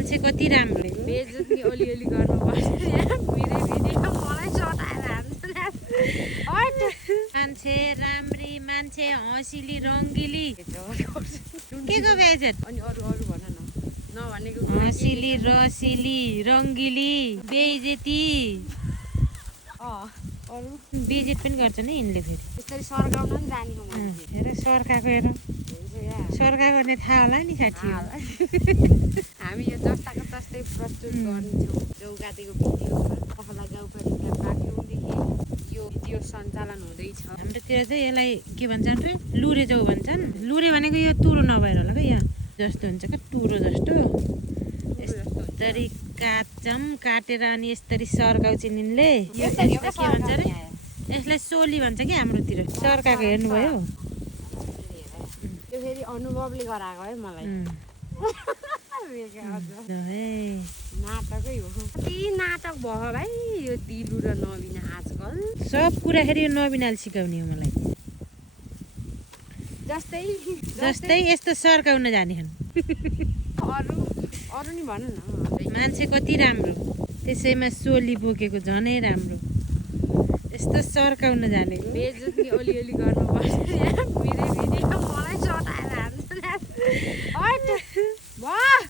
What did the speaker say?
मान्छे कति राम्रो बेइज्जती अलिअलि गर्नुपर्छ मेरै भिडियो मलाई चटाएर हान्छ मान्छे राम्री मान्छे हँसिली रङ्गिली के को बेइज्जत अनि अरू अरू भन न नभनेको हँसिली रसिली रङ्गिली बेइज्जती अरू बेइज्जत पनि गर्छ नि यिनले फेरि यसरी सर्काउन नि जाने हो मान्छे हेर सर्काको हेर सर्का गर्ने थाहा होला नि साथी हामी यो जस्ताको तस्तै प्रस्तुत गर्नेछौँ चौकातीको भिडियोमा तपाईँलाई गाउँपालिका बागलुङदेखि यो भिडियो सञ्चालन हुँदैछ हाम्रोतिर चाहिँ यसलाई के भन्छन् रे लुरे जाउ भन्छन् लुरे भनेको यो तुरो नभएर होला क्या यहाँ जस्तो हुन्छ क्या टुरो जस्तो यसरी काट्छौँ काटेर अनि यसरी सर्काउँछ यिनले के भन्छ रे यसलाई सोली भन्छ कि हाम्रोतिर सर्काएको हेर्नुभयो त्यो फेरि अनुभवले गराएको है मलाई नाटकै हो कति नाटक भयो भाइ यो तिलु र नबिना आजकल सब कुरा फेरि यो नबिनाले सिकाउने हो मलाई जस्तै यस्तो सर्काउन जाने अरू अरू नि भन न मान्छे कति राम्रो त्यसैमा सोली बोकेको झनै राम्रो यस्तो सर्काउन जानेको बेइज्जती अलिअलि गर्नुपर्छ मेरै भिडियो मलाई चटाएर हान्छ